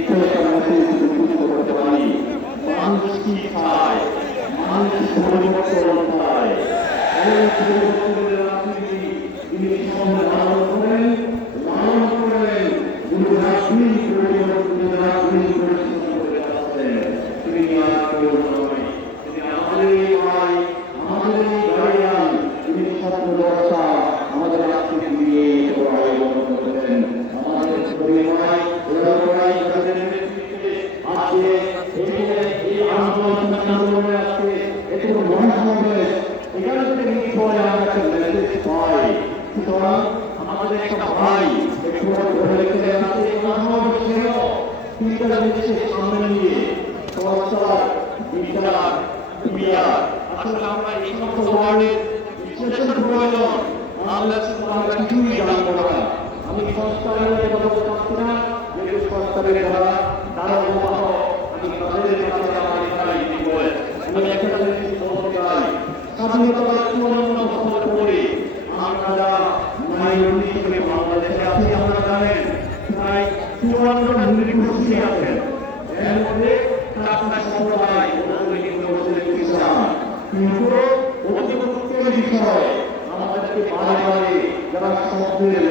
একটা মেসেজ করতে পারি। মানুষ কি চায়, মানুষ পরিবর্তন চায়। এই পরিবর্তনের রাজনীতি তিনি সামনে লালন করেন, তিনি রাজনীতি পরিবর্তনের রাজনীতি পরিচালনা করে যাচ্ছেন। তিনি আর কেউ নয়, তিনি আমাদেরই ভাই, আমাদেরই গার্ডিয়ান, তিনি স্বপ্নদ্রষ্টা, আমাদের রাজনীতি নিয়ে আয়োজন করেছেন। আমাদের পরিবার ওরাই তাদের নেতৃত্বে আজকে এই আন্দোলনে আজকে এত মহাসমাবেশ, এখান থেকে পরে আমরা একটা মেসেজ পাই। সুতরাং আমাদের একটা ভাই একটু ধরে রেখে আছে মহাসমাবেশ ছিল তিনটা জিনিসকে সামনে নিয়ে সরকার বিচার বিয়ার। আসলে আমরা এই সমস্ত ওয়ার্ডের বিশ্লেষণ প্রয়োজন, আমরা কিছুই জানবো না। আমি সংস্কারের কথা বলতে পারছি না, যেহেতু সংস্কারের দ্বারা তারা আমি তাদের কাছে আমার এখানে বলে আমি একটা জিনিস বলতে চাই, স্বাধীনতার ৫৪ বছর পরে আমরা মাইনরিটি হিসেবে বাংলাদেশে আছি। আপনারা জানেন প্রায় ৫৪টা নৃগোষ্ঠী আছেন, এর মধ্যে ৪টা সম্প্রদায় কিন্তু অতি দুঃখের বিষয় আমাদেরকে বারে বারে যারা শব্দের